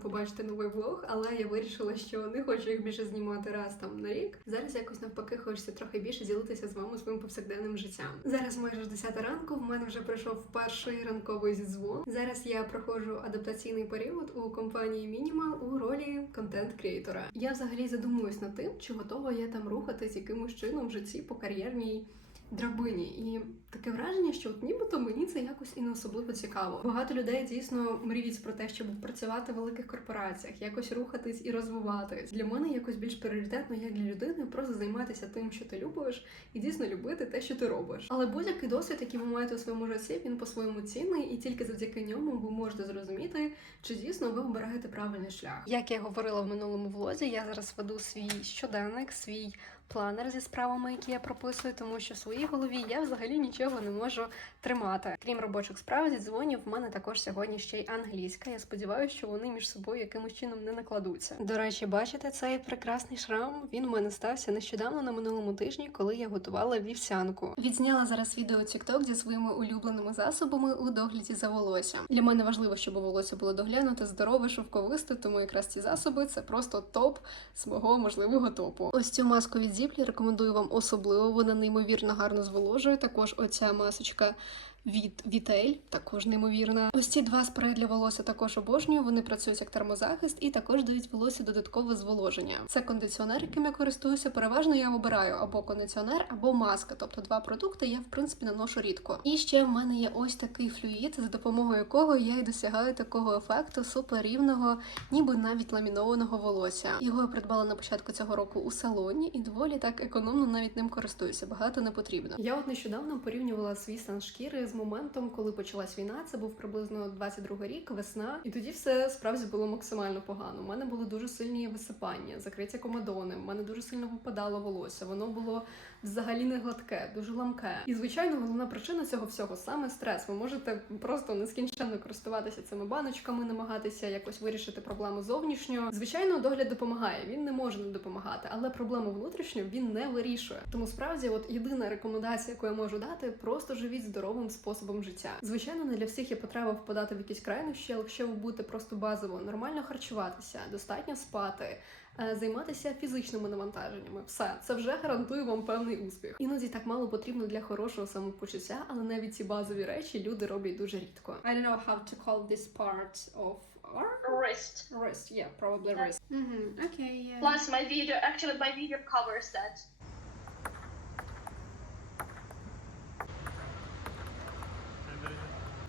побачите новий влог, але я вирішила, що не хочу їх більше знімати раз там на рік. Зараз якось навпаки хочеться трохи більше ділитися з вами своїм повсякденним життям. Зараз майже ж 10 ранку. В мене вже пройшов перший ранковий зідзвон. Зараз я проходжу адаптаційний період у компанії Minimal у ролі контент-крієтора. Я взагалі задумуюсь над тим, чи готова я там рухатись якимось чином в житті по кар'єрній драбині. І таке враження, що от нібито мені це якось і не особливо цікаво. Багато людей дійсно мріють про те, щоб працювати в великих корпораціях, якось рухатись і розвиватись. Для мене якось більш пріоритетно, як для людини, просто займатися тим, що ти любиш, і дійсно любити те, що ти робиш. Але будь-який досвід, який ви маєте у своєму житті, він по-своєму цінний, і тільки завдяки ньому ви можете зрозуміти, чи дійсно ви обираєте правильний шлях. Як я говорила в минулому влозі, я зараз веду свій щоденник, свій планер зі справами, які я прописую, тому що в своїй голові я взагалі нічого не можу тримати. Крім робочих справ, зі дзвонів, в мене також сьогодні ще й англійська. Я сподіваюся, що вони між собою якимось чином не накладуться. До речі, бачите цей прекрасний шрам? Він у мене стався нещодавно на минулому тижні, коли я готувала вівсянку. Відзняла зараз відео TikTok зі своїми улюбленими засобами у догляді за волоссям. Для мене важливо, щоб волосся було доглянуте, здорове, шовковисте, тому якраз ці засоби це просто топ з мого можливого топу. Ось цю маску від Зіплі рекомендую вам особливо. Вона неймовірно гарно зволожує. Також оця масочка від Вітель, також неймовірна. Ось ці два спреї для волосся також обожнюю. Вони працюють як термозахист і також дають волосся додаткове зволоження. Це кондиціонер, яким я користуюся. Переважно я обираю або кондиціонер, або маска. Тобто два продукти я в принципі наношу рідко. І ще в мене є ось такий флюїд, за допомогою якого я й досягаю такого ефекту суперрівного, ніби навіть ламінованого волосся. Його я придбала на початку цього року у салоні і доволі так економно навіть ним користуюся. Багато не потрібно. Я от нещодавно порівнювала свій стан шкіри з моментом, коли почалась війна. Це був приблизно 22 рік, весна, і тоді все справді було максимально погано. У мене були дуже сильні висипання, закриття комедони. У мене дуже сильно випадало волосся. Воно було взагалі не гладке, дуже ламке. І звичайно, головна причина цього всього саме стрес. Ви можете просто нескінченно користуватися цими баночками, намагатися якось вирішити проблему зовнішньо. Звичайно, догляд допомагає. Він не може не допомагати, але проблему внутрішню він не вирішує. Тому справді, от єдина рекомендація, яку я можу дати, просто живіть здоровим способом життя. Звичайно, не для всіх є потреба впадати в якісь крайнощі, але якщо ви будете просто базово нормально харчуватися, достатньо спати. е, Займатися фізичними навантаженнями, все це вже гарантує вам певний успіх. Іноді так мало потрібно для хорошого самопочуття, але навіть ці базові речі люди роблять дуже рідко. I don't know how to call this part of our wrist. wrist. Yeah, probably wrist. Mm-hmm. Okay. Yeah. Plus my video, actually my video covers that.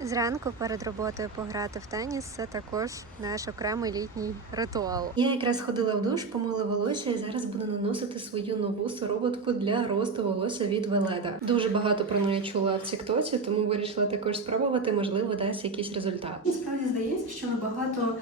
Зранку перед роботою пограти в теніс це також наш окремий літній ритуал. Я якраз ходила в душ, помила волосся і зараз буду наносити свою нову сироватку для росту волосся від Веледа. Дуже багато про неї чула в Тіктоці, тому вирішила також спробувати, можливо, дасть якийсь результат. Насправді здається, що набагато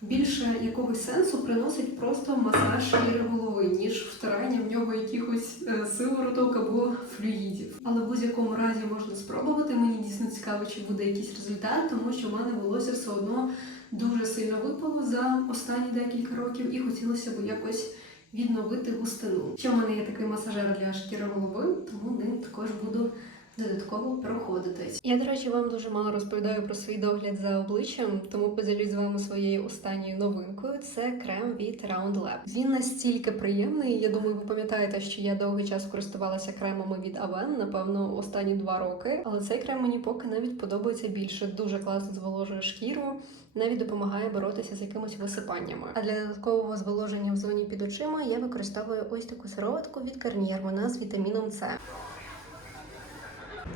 більше якогось сенсу приносить просто масаж шкіри голови, ніж втирання в нього якихось е, сивороток або флюїдів. Але в будь-якому разі можна спробувати. Мені дійсно цікаво, чи буде якийсь результат, тому що в мене волосся все одно дуже сильно випало за останні декілька років, і хотілося б якось відновити густину. Ще в мене є такий масажер для шкіри голови, тому ним також буду додатково проходитись. Я, до речі, вам дуже мало розповідаю про свій догляд за обличчям, тому поділюсь з вами своєю останньою новинкою. Це крем від Round Lab. Він настільки приємний. Я думаю, ви пам'ятаєте, що я довгий час користувалася кремами від Aven, напевно, останні два роки. Але цей крем мені поки навіть подобається більше. Дуже класно зволожує шкіру. Навіть допомагає боротися з якимись висипаннями. А для додаткового зволоження в зоні під очима я використовую ось таку сироватку від Garnier. Вона з вітаміном С.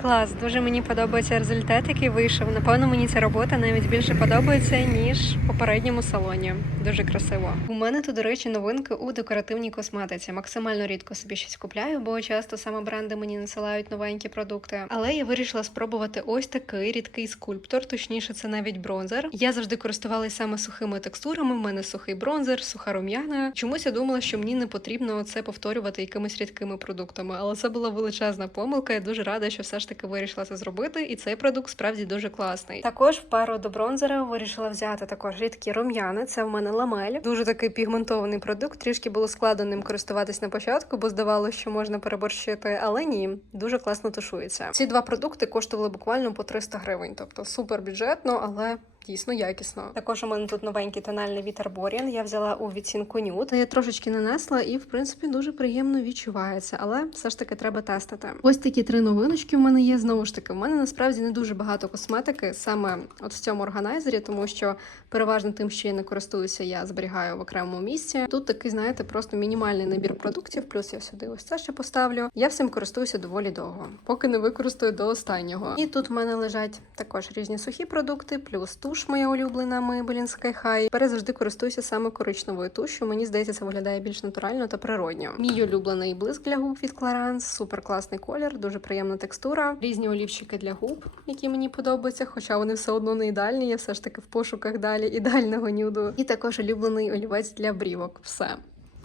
Клас, дуже мені подобається результат, який вийшов. Напевно, мені ця робота навіть більше подобається ніж в попередньому салоні. Дуже красиво. У мене тут, до речі, новинки у декоративній косметиці. Максимально рідко собі щось купляю, бо часто саме бренди мені насилають новенькі продукти. Але я вирішила спробувати ось такий рідкий скульптор, точніше, це навіть бронзер. Я завжди користувалася саме сухими текстурами. У мене сухий бронзер, суха рум'яна. Чомусь я думала, що мені не потрібно це повторювати якимись рідкими продуктами, але це була величезна помилка. Я дуже рада, що все ж таки вирішила це зробити, і цей продукт справді дуже класний. Також в пару до бронзера вирішила взяти також рідкі рум'яни. Це в мене ламель. Дуже такий пігментований продукт. Трішки було складно ним користуватись на початку, бо здавалося, що можна переборщити, але ні, дуже класно тушується. Ці два продукти коштували буквально по 300 гривень, тобто супер бюджетно, але дійсно якісно. Також у мене тут новенький тональний від Arborian. Я взяла у відцінку Nude. Я трошечки нанесла і, в принципі, дуже приємно відчувається, але все ж таки треба тестити. Ось такі три новиночки в мене є. Знову ж таки, в мене насправді не дуже багато косметики саме от в цьому органайзері, тому що переважно тим, що я не користуюся, я зберігаю в окремому місці. Тут такий, знаєте, просто мінімальний набір продуктів. Плюс я сюди ось це ще поставлю. Я всім користуюся доволі довго, поки не використаю до останнього. І тут в мене лежать також різні сухі продукти, плюс туш моя улюблена Maybelline Sky High. Тепер завжди користуюся саме коричневою тушю. Мені здається, це виглядає більш натурально та природньо. Мій улюблений блиск для губ від Clarins, супер класний колір, дуже приємна текстура. Різні олівчики для губ, які мені подобаються, хоча вони все одно не ідеальні. Я все ж таки в пошуках далі ідеального нюду. І також улюблений олівець для брівок. Все.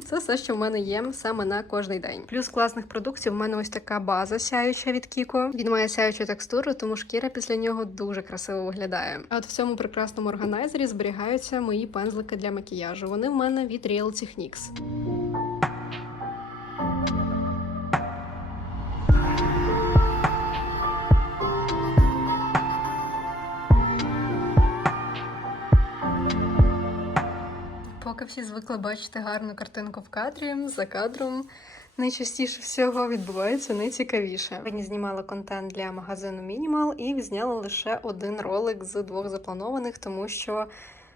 Це все, що в мене є саме на кожний день. Плюс класних продуктів в мене ось така база сяюча від Кіко. Він має сяючу текстуру, тому шкіра після нього дуже красиво виглядає. А от в цьому прекрасному органайзері зберігаються мої пензлики для макіяжу. Вони в мене від Real Techniques. Всі звикли бачити гарну картинку в кадрі, за кадром найчастіше всього відбувається найцікавіше. Сьогодні знімала контент для магазину Minimal і відзняла лише один ролик з двох запланованих, тому що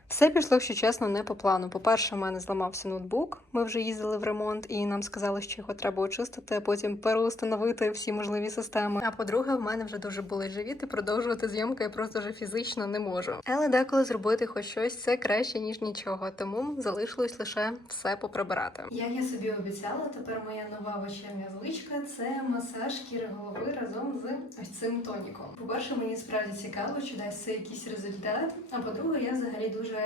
все пішло, якщо чесно, не по плану. По-перше, у мене зламався ноутбук. Ми вже їздили в ремонт, і нам сказали, що його треба очистити, а потім переустановити всі можливі системи. А по-друге, в мене вже дуже болить живіт, і продовжувати зйомки я просто вже фізично не можу. Але деколи зробити хоч щось це краще ніж нічого, тому залишилось лише все поприбирати. Як я собі обіцяла, тепер моя нова вечірня звичка це масаж шкіри голови разом з ось цим тоніком. По-перше, мені справді цікаво, чи дасть це якийсь результат. А по-друге, я взагалі дуже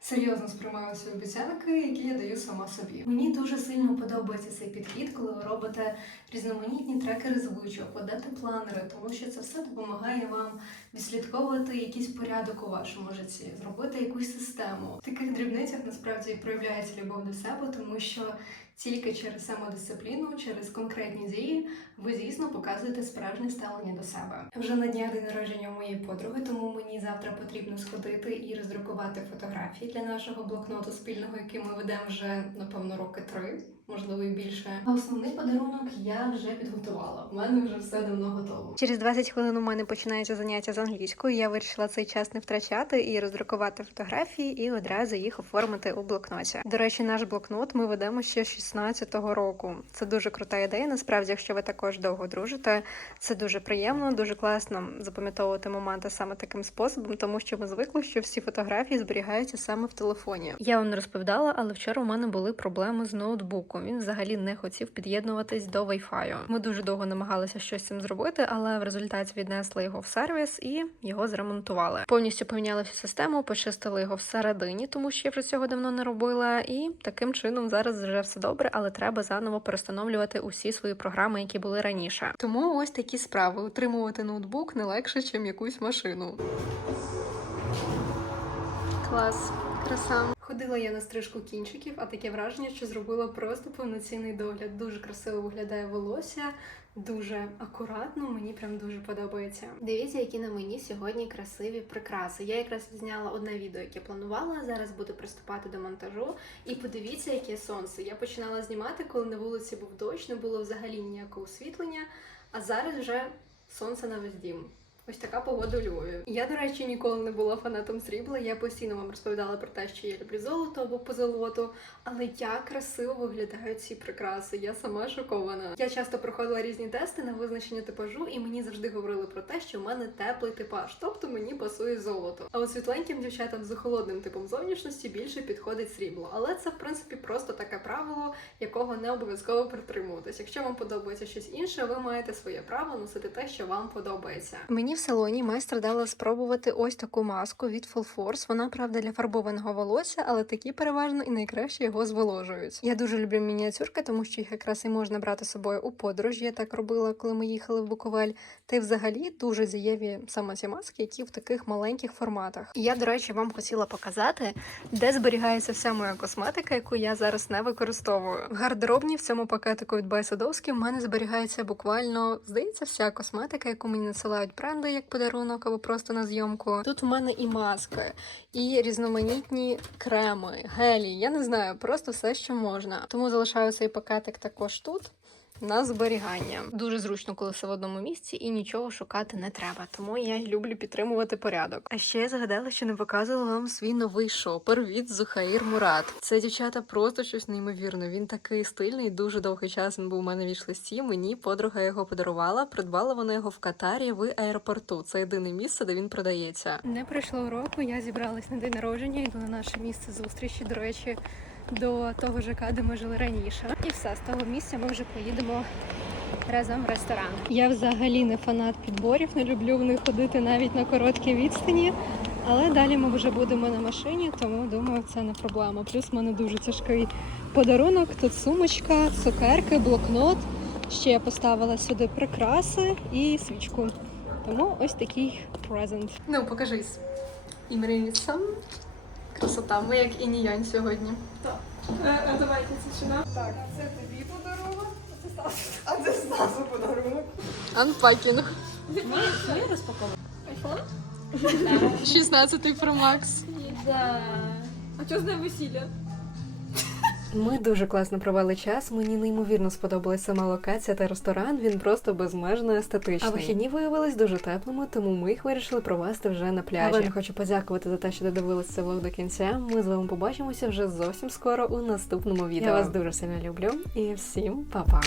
серйозно сприймаю ці обіцянки, які я даю сама собі. Мені дуже сильно подобається цей підхід, коли ви робите різноманітні трекери звичок, ведете планери, тому що це все допомагає вам відслідковувати якийсь порядок у вашому житті, зробити якусь систему. В таких дрібницях насправді проявляється любов до себе, тому що тільки через самодисципліну, через конкретні дії ви звісно, показуєте справжнє ставлення до себе. Вже на днях день народження моєї подруги, тому мені завтра потрібно сходити і роздрукувати фотографії для нашого блокноту спільного, який ми ведемо вже напевно роки три, можливо і більше. А основний подарунок я вже підготувала. У мене вже все давно готово. Через 20 хвилин у мене починається заняття з англійською. Я вирішила цей час не втрачати і роздрукувати фотографії, і одразу їх оформити у блокноті. До речі, наш блокнот ми ведемо ще з 16-го року. Це дуже крута ідея. Насправді, якщо ви також довго дружите, це дуже приємно, дуже класно запам'ятовувати моменти саме таким способом, тому що ми звикли, що всі фотографії зберігаються саме в телефоні. Я вам не розповідала, але вчора у мене були проблеми з ноутбуком. Він взагалі не хотів під'єднуватись до Wi-Fi. Ми дуже довго намагалися щось цим зробити, але в результаті віднесли його в сервіс і його зремонтували. Повністю поміняли всю систему, почистили його всередині, тому що я вже цього давно не робила. І таким чином зараз вже все добре, але треба заново перестановлювати усі свої програми, які були раніше. Тому ось такі справи. Утримувати ноутбук не легше, ніж якусь машину. Клас, краса. Ходила я на стрижку кінчиків, а таке враження, що зробила просто повноцінний догляд. Дуже красиво виглядає волосся, дуже акуратно. Мені прям дуже подобається. Дивіться, які на мені сьогодні красиві прикраси. Я якраз зняла одне відео, яке планувала. Зараз буду приступати до монтажу. І подивіться, яке сонце. Я починала знімати, коли на вулиці був дощ, не було взагалі ніякого освітлення. А зараз вже сонце на весь дім. Ось така погода у Львові. Я, до речі, ніколи не була фанатом срібла. Я постійно вам розповідала про те, що я люблю золото або позолоту. Але як красиво виглядають ці прикраси. Я сама шокована. Я часто проходила різні тести на визначення типажу, і мені завжди говорили про те, що в мене теплий типаж, тобто мені пасує золото. А от світленьким дівчатам з холодним типом зовнішності більше підходить срібло. Але це в принципі просто таке правило, якого не обов'язково притримуватись. Якщо вам подобається щось інше, ви маєте своє право носити те, що вам подобається. Мені салоні майстер дала спробувати ось таку маску від Full Force. Вона правда для фарбованого волосся, але такі переважно і найкраще його зволожують. Я дуже люблю мініатюрки, тому що їх якраз і можна брати з собою у подорож. Я так робила, коли ми їхали в Буковель. Та й взагалі дуже зієві саме ці маски, які в таких маленьких форматах. Я, до речі, вам хотіла показати, де зберігається вся моя косметика, яку я зараз не використовую. В гардеробні в цьому пакетику від Байсадовський в мене зберігається буквально, здається, вся косметика, яку мені надсилають бренди. Замовили як подарунок або просто на зйомку. Тут у мене і маски, і різноманітні креми, гелі. Я не знаю, просто все, що можна. Тому залишаю цей пакетик також тут. На зберігання дуже зручно, коли все в одному місці і нічого шукати не треба. Тому я люблю підтримувати порядок. А ще я згадала, що не показувала вам свій новий шопер від Зухаїр Мурат. Це дівчата просто щось неймовірне. Він такий стильний. Дуже довгий час він був у мене в вішлисті. Мені подруга його подарувала. Придбала вона його в Катарі в аеропорту. Це єдине місце, де він продається. Не пройшло року. Я зібралась на день народження. Йду на наше місце зустрічі. До речі, до того ЖК, де ми жили раніше. І все з того місця ми вже поїдемо разом в ресторан. Я взагалі не фанат підборів, не люблю в них ходити навіть на короткі відстані. Але далі ми вже будемо на машині, тому думаю, це не проблема. Плюс в мене дуже тяжкий подарунок. Тут сумочка, цукерки, блокнот. Ще я поставила сюди прикраси і свічку. Тому ось такий презент. Ну, покажись. Імріса. Красота. Ми як і ніянь сьогодні. Е, Давайте тишина. Так, це тобі подарунок, а це Стасу. А це Стасу подарунок. Анпакінг. Ми розпаковуємо. Айфон? 16 Pro Max. Да. А що з ним весілля? Ми дуже класно провели час. Мені неймовірно сподобалася сама локація та ресторан. Він просто безмежно естетичний. А вихідні виявились дуже теплими, тому ми їх вирішили провести вже на пляжі. Але я хочу подякувати за те, що додивилися це влог до кінця. Ми з вами побачимося вже зовсім скоро у наступному відео. Я вас дуже сильно люблю і всім па-па!